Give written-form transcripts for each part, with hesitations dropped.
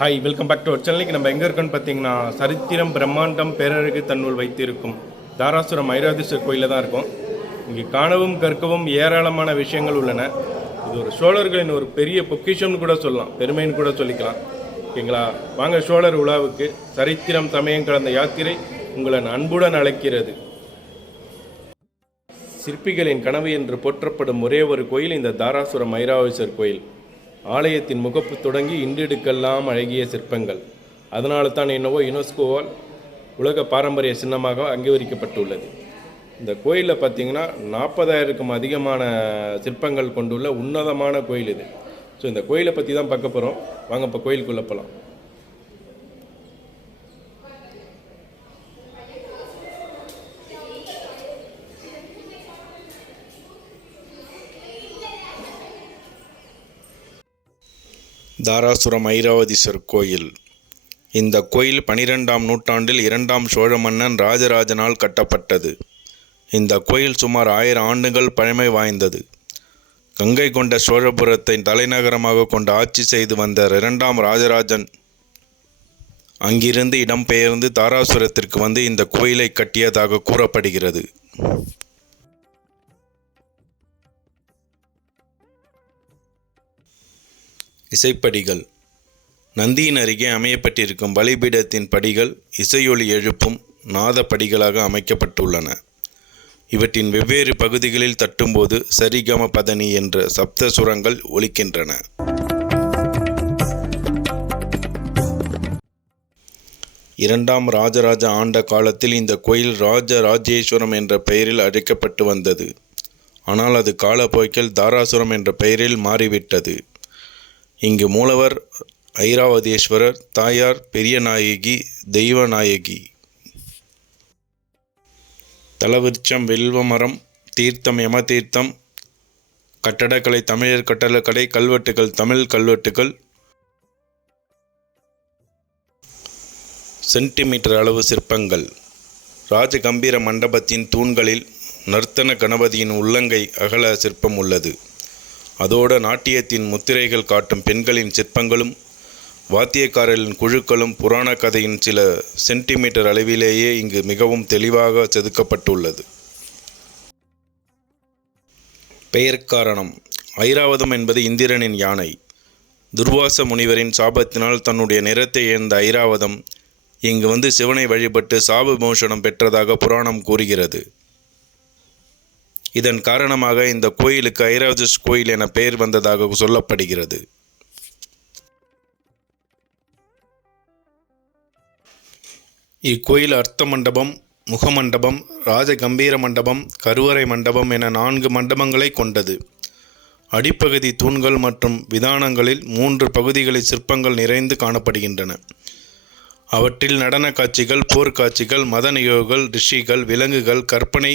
Hi, welcome back to our சேனலுக்கு. நம்ம எங்கே இருக்கோன்னு பார்த்தீங்கன்னா, சரித்திரம் பிரம்மாண்டம் பேரழகு தன்னுள் வைத்திருக்கும் தாராசுரம் ஐராவதேஸ்வரர் கோயிலில் தான் இருக்கும். இங்கே காணவும் கற்கவும் ஏராளமான விஷயங்கள் உள்ளன. இது ஒரு சோழர்களின் ஒரு பெரிய பொக்கிஷம்னு கூட சொல்லலாம், பெருமைன்னு கூட சொல்லிக்கலாம். ஓகேங்களா, வாங்க சோழர் உலாவுக்கு. சரித்திரம் சமயம் கடந்த யாத்திரை உங்களை அன்புடன் அழைக்கிறது. சிற்பிகளின் கனவு என்று போற்றப்படும் ஒரே ஒரு கோயில் இந்த தாராசுரம் ஐராவதேஸ்வரர் கோயில். ஆலயத்தின் முகப்பு தொடங்கி இன்றெடுக்கெல்லாம் அழகிய சிற்பங்கள். அதனால தான் என்னவோ யுனெஸ்கோவால் உலக பாரம்பரிய சின்னமாக அங்கீகரிக்கப்பட்டுள்ளது. இந்த கோயிலில் பார்த்திங்கன்னா 40,000க்கும் அதிகமான சிற்பங்கள் கொண்டுள்ள உன்னதமான கோயில் இது. ஸோ இந்த கோயிலை பற்றி தான் பார்க்க போகிறோம். வாங்க இப்போ கோயிலுக்குள்ளே போகலாம். தாராசுரம் ஐராவதேஸ்வரர் கோயில். இந்த கோயில் 12ஆம் நூற்றாண்டில் 2ஆம் சோழ மன்னன் ராஜராஜனால் கட்டப்பட்டது. இந்த கோயில் சுமார் 1000 ஆண்டுகள் பழமை வாய்ந்தது. கங்கை கொண்ட சோழபுரத்தை தலைநகரமாக கொண்டு ஆட்சி செய்து வந்த 2ஆம் ராஜராஜன் அங்கிருந்து இடம்பெயர்ந்து தாராசுரத்திற்கு வந்து இந்த கோயிலை கட்டியதாக கூறப்படுகிறது. இசைப்படிகள். நந்தியின் அருகே அமையப்பட்டிருக்கும் பலிபீடத்தின் படிகள் இசையொலி எழுப்பும் நாத படிகளாக அமைக்கப்பட்டுள்ளன. இவற்றின் வெவ்வேறு பகுதிகளில் தட்டும்போது சரிகம பதனி என்ற சப்த சுரங்கள் ஒலிக்கின்றன. இரண்டாம் ராஜராஜ ஆண்ட காலத்தில் இந்த கோயில் ராஜராஜேஸ்வரம் என்ற பெயரில் அழைக்கப்பட்டு வந்தது. ஆனால் அது காலப்போக்கில் தாராசுரம் என்ற பெயரில் மாறிவிட்டது. இங்கு மூலவர் ஐராவதேஸ்வரர், தாயார் பெரியநாயகி, தெய்வநாயகி. தலவிருட்சம் வில்வமரம், தீர்த்தம் யம தீர்த்தம், கட்டடக்கலை தமிழர் கட்டடக்கலை, கல்வெட்டுகள் தமிழ் கல்வெட்டுகள், சென்டிமீட்டர் அளவு சிற்பங்கள். ராஜகம்பீர மண்டபத்தின் தூண்களில் நர்த்தன கணபதியின் உள்ளங்கை அகல சிற்பம் உள்ளது. அதோடு நாட்டியத்தின் முத்திரைகள் காட்டும் பெண்களின் சிற்பங்களும் வாத்தியக்காரர்களின் குழுக்களும் புராண கதையின் சில சென்டிமீட்டர் அளவிலேயே இங்கு மிகவும் தெளிவாக செதுக்கப்பட்டுள்ளது. பெயர் காரணம். ஐராவதம் என்பது இந்திரனின் யானை. துர்வாச முனிவரின் சாபத்தினால் தன்னுடைய நிறத்தை இழந்த ஐராவதம் இங்கு வந்து சிவனை வழிபட்டு சாப விமோசனம் பெற்றதாக புராணம் கூறுகிறது. இதன் காரணமாக இந்த கோயிலுக்கு ஐராவதேஸ்வரர் கோயில் என பெயர் வந்ததாக சொல்லப்படுகிறது. இக்கோயில் அர்த்த மண்டபம், முகமண்டபம், ராஜகம்பீர மண்டபம், கருவறை மண்டபம் என 4 மண்டபங்களை கொண்டது. அடிப்பகுதி தூண்கள் மற்றும் விதானங்களில் 3 பகுதிகளில் சிற்பங்கள் நிறைந்து காணப்படுகின்றன. அவற்றில் நடன காட்சிகள், போர்க்காட்சிகள், மத நிகழ்வுகள், ரிஷிகள், விலங்குகள், கற்பனை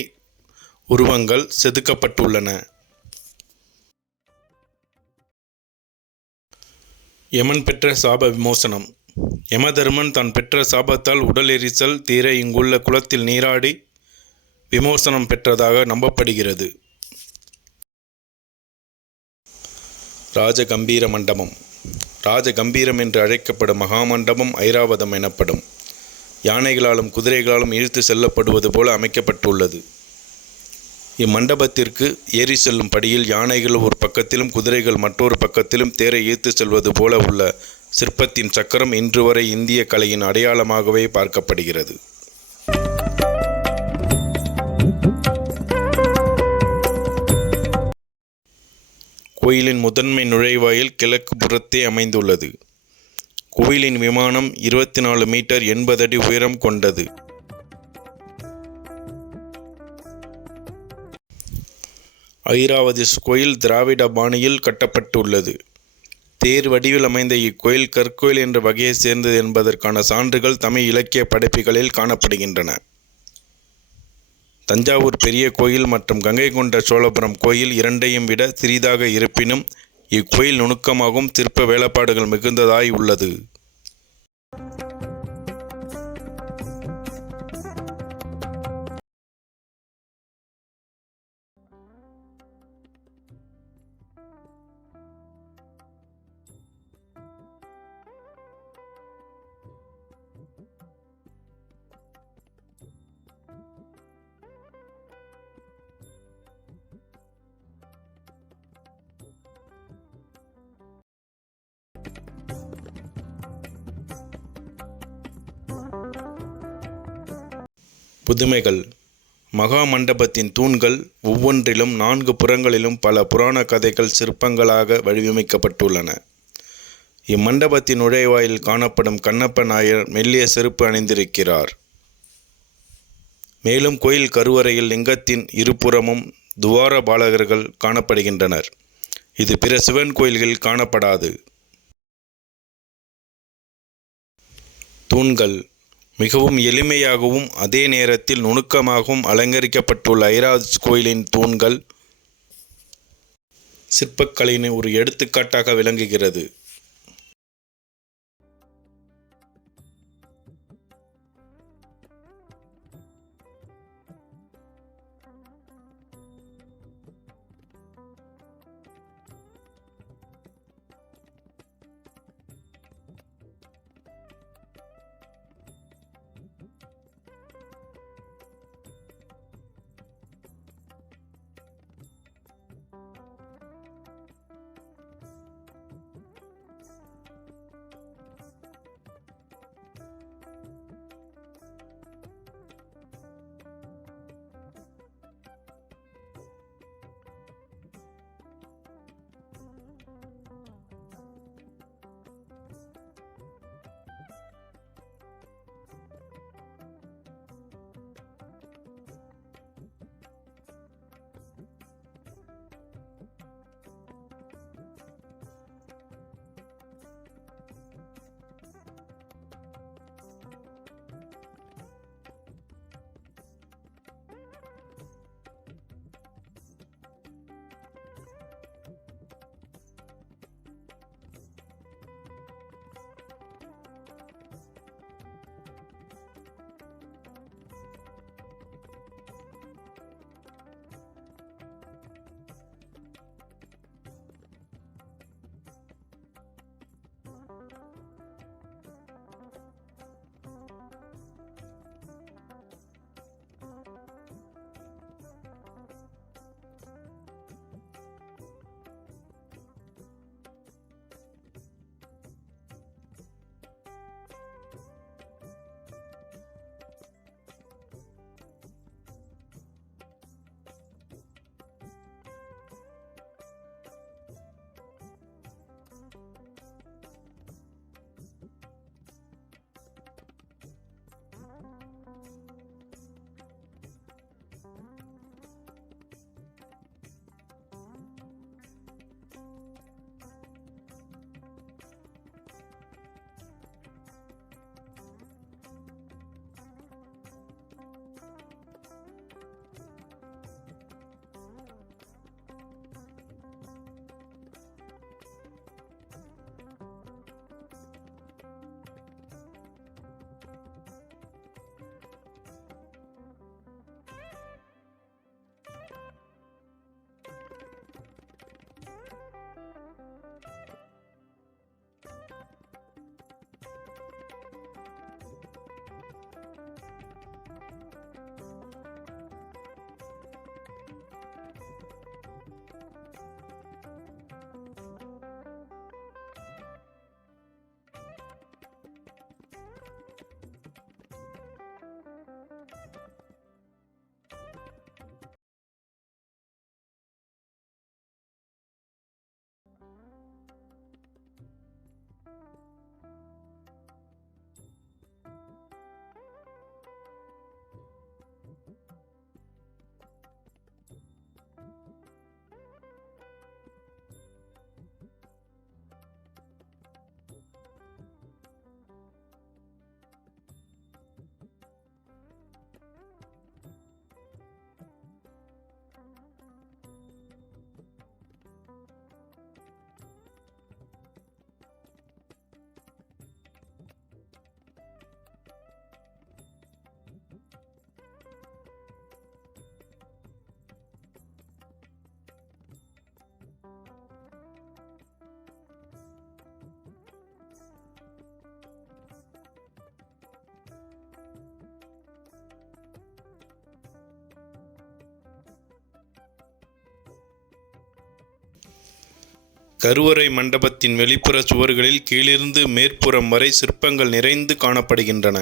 உருவங்கள் செதுக்கப்பட்டுள்ளன. யமன் பெற்ற சாப விமோசனம். யமதர்மன் தான் பெற்ற சாபத்தால் உடல் எரிச்சல் தீர இங்குள்ள குளத்தில் நீராடி விமோசனம் பெற்றதாக நம்பப்படுகிறது. ராஜகம்பீர மண்டபம். ராஜகம்பீரம் என்று அழைக்கப்படும் மகாமண்டபம் ஐராவதம் எனப்படும். யானைகளாலும் குதிரைகளாலும் இழுத்து செல்லப்படுவது போல அமைக்கப்பட்டுள்ளது. இம்மண்டபத்திற்கு ஏறி செல்லும் படியில் யானைகள் ஒரு பக்கத்திலும் குதிரைகள் மற்றொரு பக்கத்திலும் தேரை ஈர்த்து செல்வது போல உள்ள சிற்பத்தின் சக்கரம் இன்று வரை இந்திய கலையின் அடையாளமாகவே பார்க்கப்படுகிறது. கோயிலின் முதன்மை நுழைவாயில் கிழக்கு புறத்தே அமைந்துள்ளது. கோயிலின் விமானம் 24 மீட்டர் 80 அடி உயரம் கொண்டது. ஐராவதேஸ்வரர் கோயில் திராவிட பாணியில் கட்டப்பட்டுள்ளது. தேர் வடிவில் அமைந்த இக்கோயில் கற்கோயில் என்ற வகையை சேர்ந்தது என்பதற்கான சான்றுகள் தமிழ் இலக்கிய படைப்புகளில் காணப்படுகின்றன. தஞ்சாவூர் பெரிய கோயில் மற்றும் கங்கை கொண்ட சோழபுரம் கோயில் இரண்டையும் விட சிறிதாக இருப்பினும் இக்கோயில் நுணுக்கமாகவும் சிற்ப வேலைப்பாடுகள் மிகுந்ததாய் உள்ளது. புதுமைகள். மகா மண்டபத்தின் தூண்கள் ஒவ்வொன்றிலும் 4 புறங்களிலும் பல புராண கதைகள் சிற்பங்களாக வடிவமைக்கப்பட்டுள்ளன. இம்மண்டபத்தின் நுழைவாயில் காணப்படும் கண்ணப்ப நாயர் மெல்லிய செருப்பு அணிந்திருக்கிறார். மேலும் கோயில் கருவறையில் லிங்கத்தின் இருபுறமும் துவார பாலகர்கள் காணப்படுகின்றனர். இது பிற சிவன் கோயில்களில் காணப்படாது. தூண்கள். மிகவும் எளிமையாகவும் அதே நேரத்தில் நுணுக்கமாகவும் அலங்கரிக்கப்பட்டுள்ள ஐராவத கோயிலின் தூண்கள் சிற்பக்கலையின் ஒரு எடுத்துக்காட்டாக விளங்குகிறது. கருவறை மண்டபத்தின் வெளிப்புற சுவர்களில் கீழிருந்து மேற்புறம் வரை சிற்பங்கள் நிறைந்து காணப்படுகின்றன.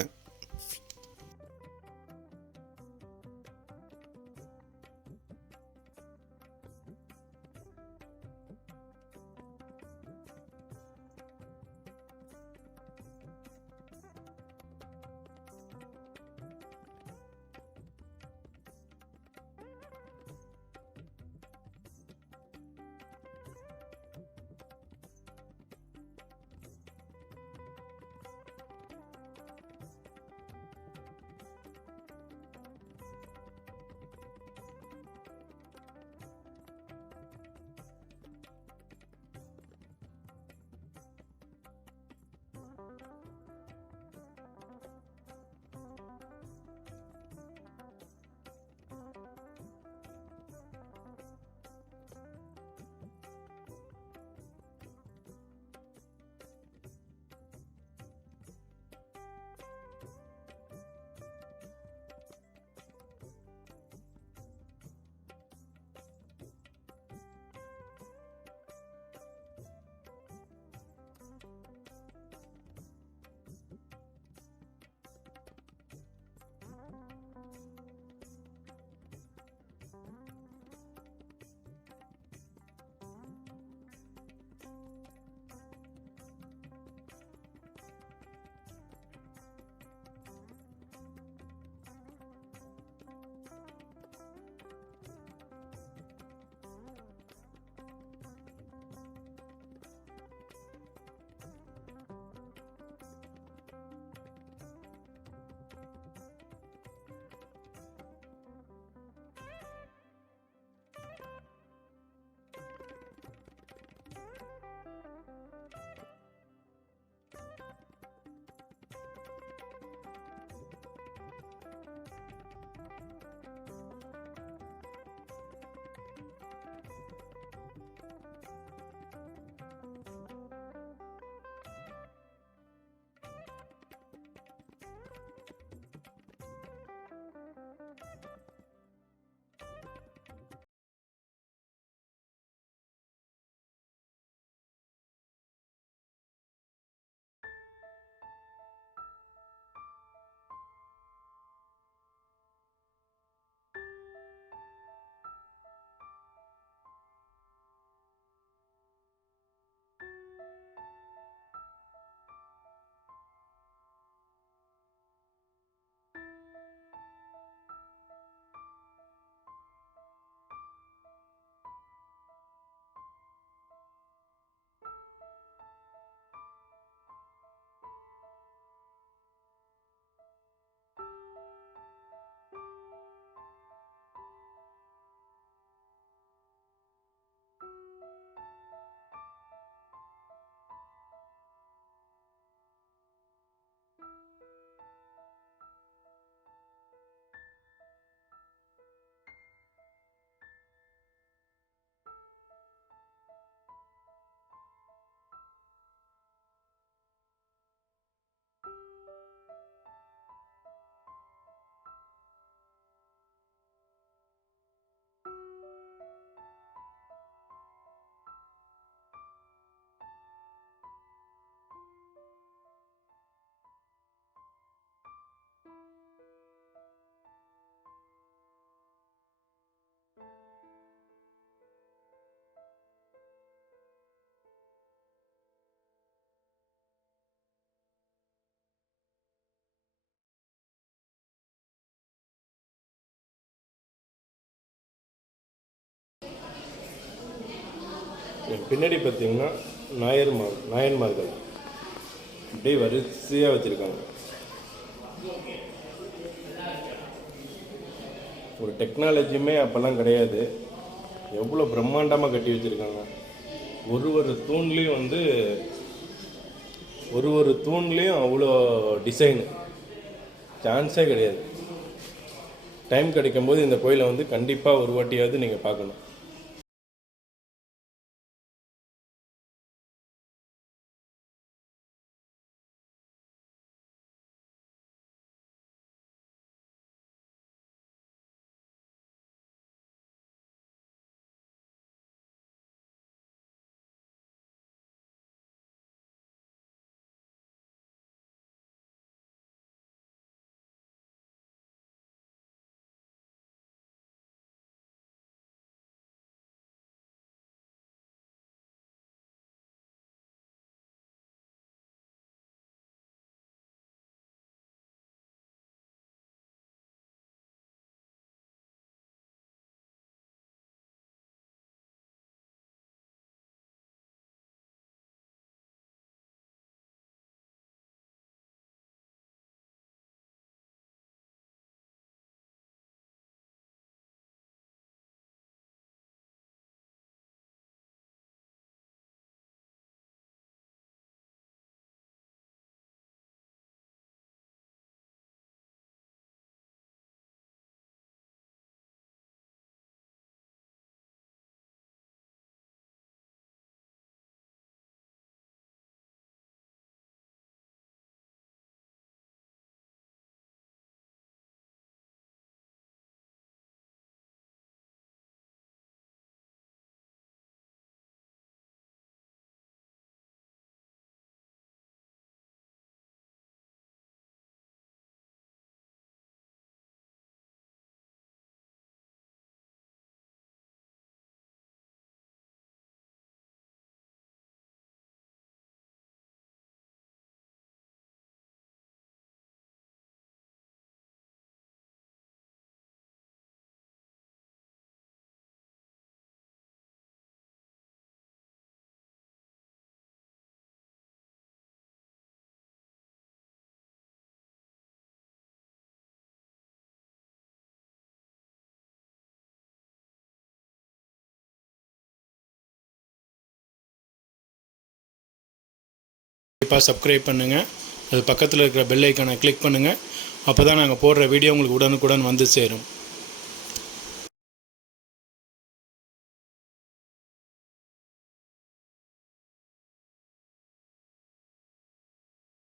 என் பின்னாடி பார்த்தீங்கன்னா நாயன்மார்கள் அப்படியே வரிசையாக வச்சுருக்காங்க. ஒரு டெக்னாலஜியுமே அப்போல்லாம் கிடையாது. எவ்வளோ பிரம்மாண்டமாக கட்டி வச்சுருக்காங்க. ஒரு தூண்லேயும் அவ்வளோ டிசைனு, சான்ஸே கிடையாது. டைம் கிடைக்கும்போது இந்த கோயிலை வந்து கண்டிப்பாக ஒரு வாட்டியாவது நீங்கள் பார்க்கணும். கண்டிப்பாக சப்ஸ்கிரைப் பண்ணுங்கள். அது பக்கத்தில் இருக்கிற பெல் ஐக்கானை கிளிக் பண்ணுங்கள். அப்போ தான் நாங்கள் போடுற வீடியோ உங்களுக்கு உடனுக்குடன் வந்து சேரும்.